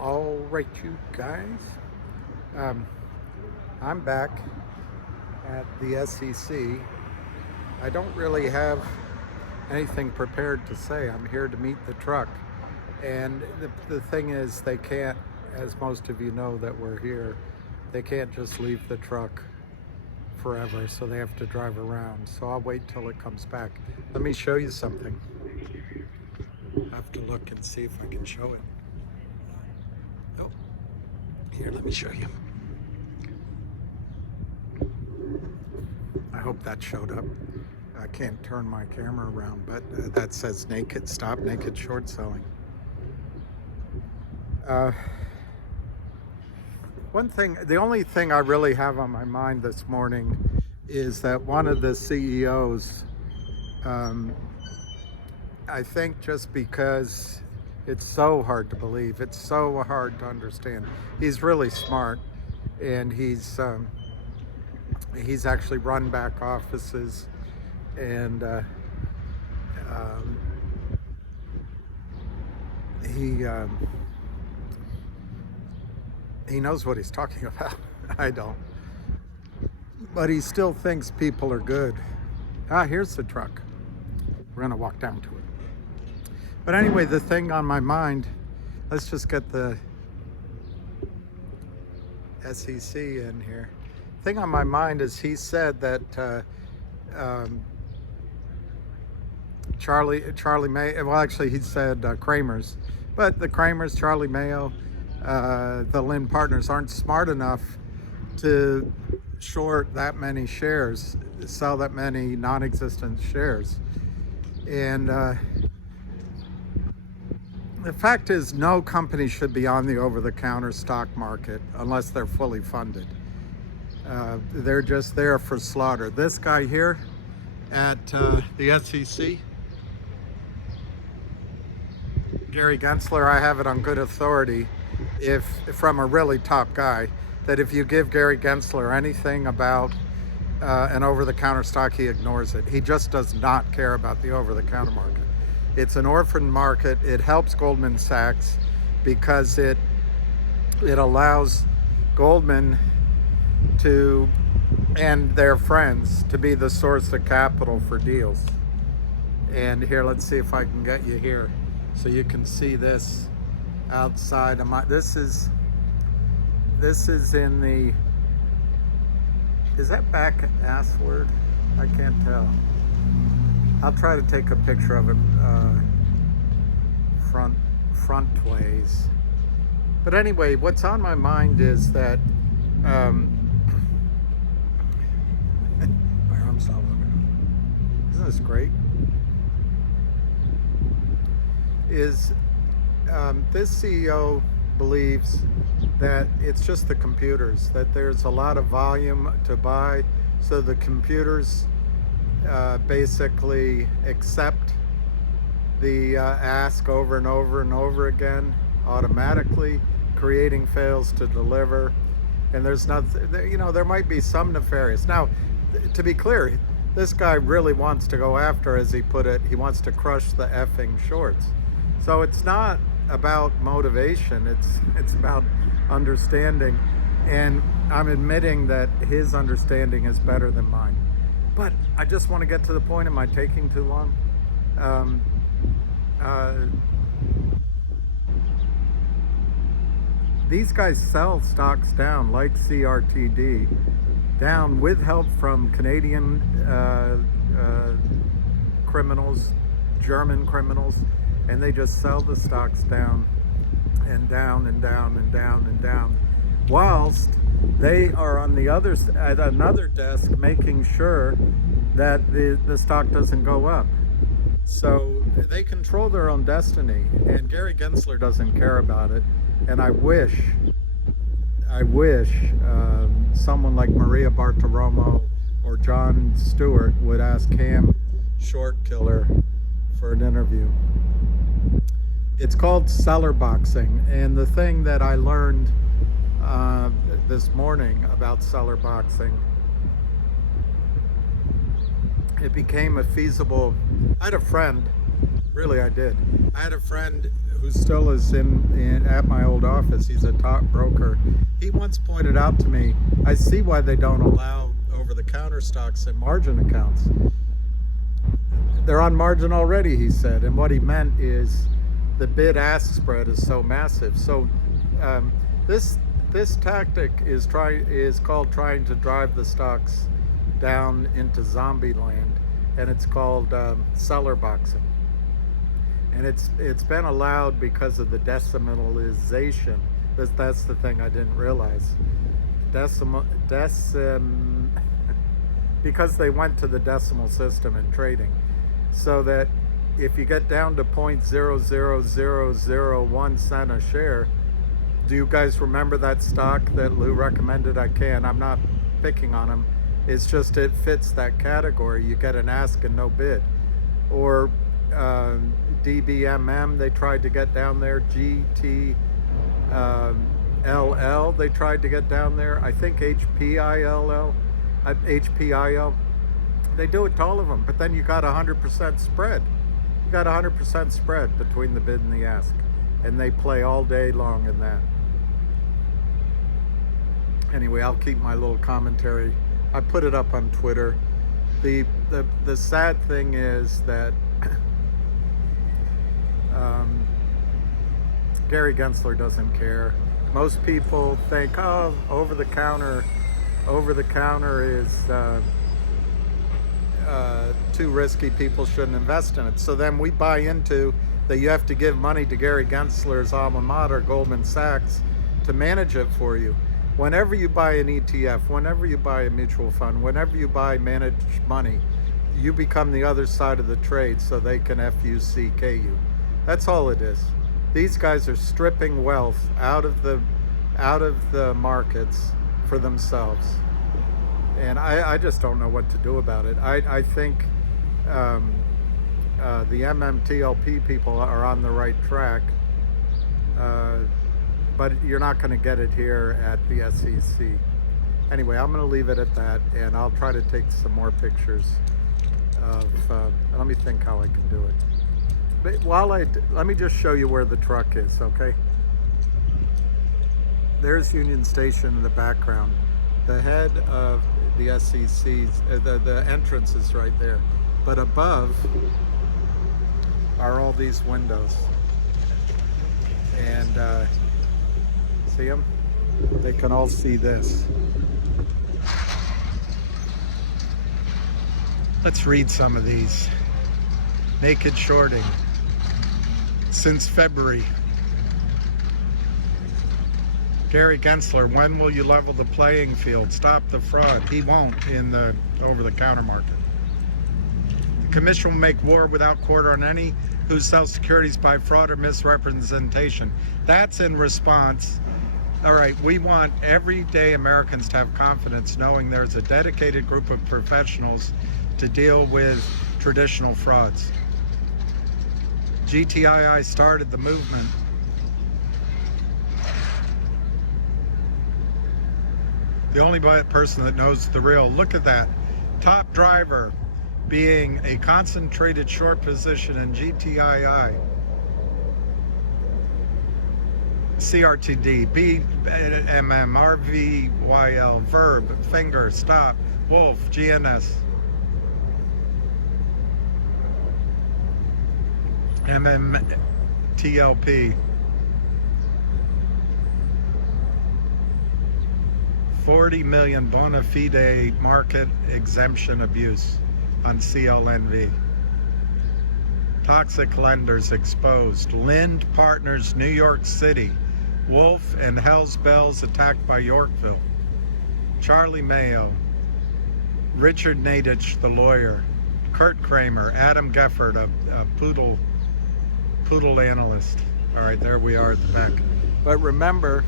All right, you guys. I'm back at the SEC. I don't really have anything prepared to say. I'm here to meet the truck. And the thing is, they can't, as most of you know that we're here, they can't just leave the truck forever, so they have to drive around. So I'll wait till it comes back. Let me show you something. I have to look and see if I can show it. Oh, here, let me show you. I hope that showed up. I can't turn my camera around, but that says naked, stop naked short selling. The only thing I really have on my mind this morning is that one of the CEOs, I think just because it's so hard to believe, it's so hard to understand. He's really smart, and he's actually run back offices, and he knows what he's talking about. I don't, but he still thinks people are good. Here's the truck. We're gonna walk down to it. But anyway, the thing on my mind, let's just get the SEC in here. Thing on my mind is he said that Charlie May, well actually he said Kramer's, but the Kramer's, Charlie Mayo, the Lynn partners aren't smart enough to short that many shares, sell that many non-existent shares. And the fact is, no company should be on the over-the-counter stock market unless they're fully funded. They're just there for slaughter. This guy here at the SEC, Gary Gensler, I have it on good authority, from a really top guy, that if you give Gary Gensler anything about an over-the-counter stock, he ignores it. He just does not care about the over-the-counter market. It's an orphan market. It helps Goldman Sachs because it allows Goldman to, and their friends, to be the source of capital for deals. And here, let's see if I can get you here so you can see this outside of my, this is in the, is that back ass word? I can't tell. I'll try to take a picture of it front ways. But anyway, what's on my mind is that my arm's not looking. Isn't this great? Is this CEO believes that it's just the computers, that there's a lot of volume to buy, so the computers basically accept the ask over and over and over again automatically, creating fails to deliver. And there's nothing, there might be some nefarious. Now, to be clear, this guy really wants to go after, as he put it, he wants to crush the effing shorts. So it's not about motivation, it's about understanding. And I'm admitting that his understanding is better than mine. But I just want to get to the point. Am I taking too long? These guys sell stocks down, like crtd, down with help from Canadian criminals, German criminals, and they just sell the stocks down and down and down and down and down, whilst they are on the other, at another desk, making sure that the stock doesn't go up. So they control their own destiny, and Gary Gensler doesn't care about it. And I wish someone like Maria Bartiromo or John Stewart would ask Cam Shortkiller for an interview. It's called seller boxing, and the thing that I learned this morning about seller boxing, it became a feasible. I had a friend Really, I did. I had a friend who still is in at my old office. He's a top broker. He once pointed out to me, I see why they don't allow over-the-counter stocks and margin accounts. They're on margin already, he said. And what he meant is the bid-ask spread is so massive. So um, this tactic is called trying to drive the stocks down into zombie land, and it's called seller boxing. And it's been allowed because of the decimalization. That's the thing I didn't realize. Because they went to the decimal system in trading, so that if you get down to 0.00001 cent a share, do you guys remember that stock that Lou recommended? I can. I'm not picking on him. It's just it fits that category. You get an ask and no bid. Or DBMM, they tried to get down there. GTLL, they tried to get down there. I think HPIL, they do it to all of them. But then you got 100% spread. You got 100% spread between the bid and the ask, and they play all day long in that. Anyway, I'll keep my little commentary. I put it up on Twitter. The sad thing is that Gary Gensler doesn't care. Most people think, oh, over the counter is too risky. People shouldn't invest in it. So then we buy into that you have to give money to Gary Gensler's alma mater, Goldman Sachs, to manage it for you. Whenever you buy an ETF, whenever you buy a mutual fund, whenever you buy managed money, you become the other side of the trade so they can FUCK you. That's all it is. These guys are stripping wealth out of the markets for themselves. And I just don't know what to do about it. I think the mmtlp people are on the right track. But you're not going to get it here at the SEC. Anyway, I'm going to leave it at that, and I'll try to take some more pictures of, let me think how I can do it. But let me just show you where the truck is, okay? There's Union Station in the background. The head of the SEC's, the entrance is right there. But above are all these windows. And see them? They can all see this. Let's read some of these. Naked shorting. Since February. Gary Gensler, when will you level the playing field? Stop the fraud. He won't in the over-the-counter market. The commission will make war without quarter on any who sell securities by fraud or misrepresentation. That's in response. All right, we want everyday Americans to have confidence knowing there's a dedicated group of professionals to deal with traditional frauds. GTii started the movement. The only person that knows the real. Look at that. Top driver being a concentrated short position in GTii. CRTD, BMM, RVYL, Verb, Finger, Stop, Wolf, GNS. mmtlp. 40 million bona fide market exemption abuse on CLNV. Toxic lenders exposed. Lind Partners, New York City. Wolf and Hell's Bells attacked by Yorkville. Charlie Mayo. Richard Nadich, the lawyer. Kurt Kramer. Adam Geffert, a poodle analyst. All right, there we are at the back. But remember,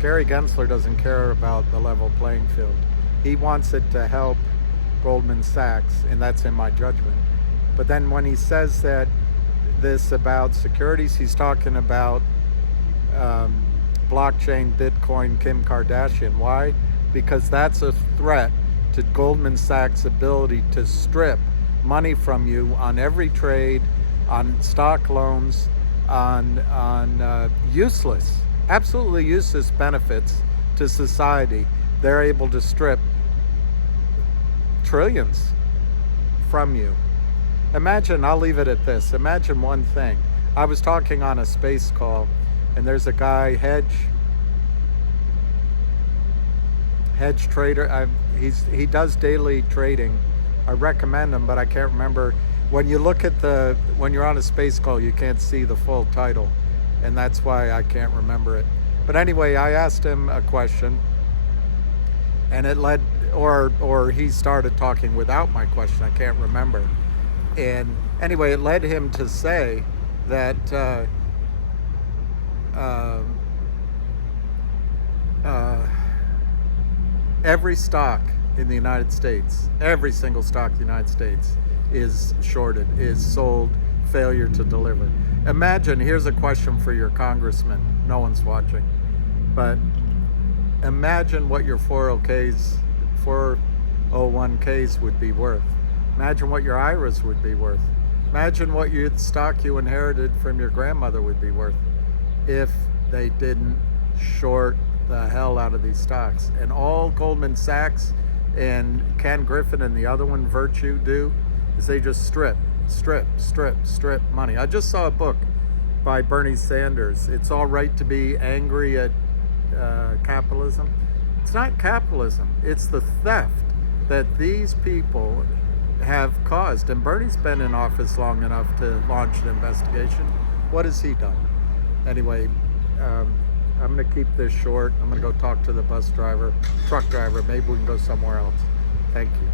Gary Gensler doesn't care about the level playing field. He wants it to help Goldman Sachs, and that's in my judgment. But then when he says that this about securities, he's talking about blockchain, Bitcoin, Kim Kardashian. Why? Because that's a threat to Goldman Sachs' ability to strip money from you on every trade, on stock loans, on useless, absolutely useless benefits to society. They're able to strip trillions from you. Imagine, I'll leave it at this. Imagine one thing. I was talking on a space call, and there's a guy, hedge trader. He does daily trading. I recommend him, but I can't remember. When you look at when you're on a space call, you can't see the full title, and that's why I can't remember it. But anyway, I asked him a question, and it led, or he started talking without my question. I can't remember. And anyway, it led him to say that every stock in the United States, every single stock in the United States is shorted, is sold, failure to deliver. Imagine, here's a question for your congressman. No one's watching. But imagine what your 401ks would be worth. Imagine what your IRAs would be worth. Imagine what stock you inherited from your grandmother would be worth if they didn't short the hell out of these stocks. And all Goldman Sachs and Ken Griffin and the other one, Virtue, do is they just strip money. I just saw a book by Bernie Sanders. It's all right to be angry at capitalism. It's not capitalism. It's the theft that these people have caused. And Bernie's been in office long enough to launch an investigation. What has he done? Anyway, I'm going to keep this short. I'm going to go talk to the truck driver. Maybe we can go somewhere else. Thank you.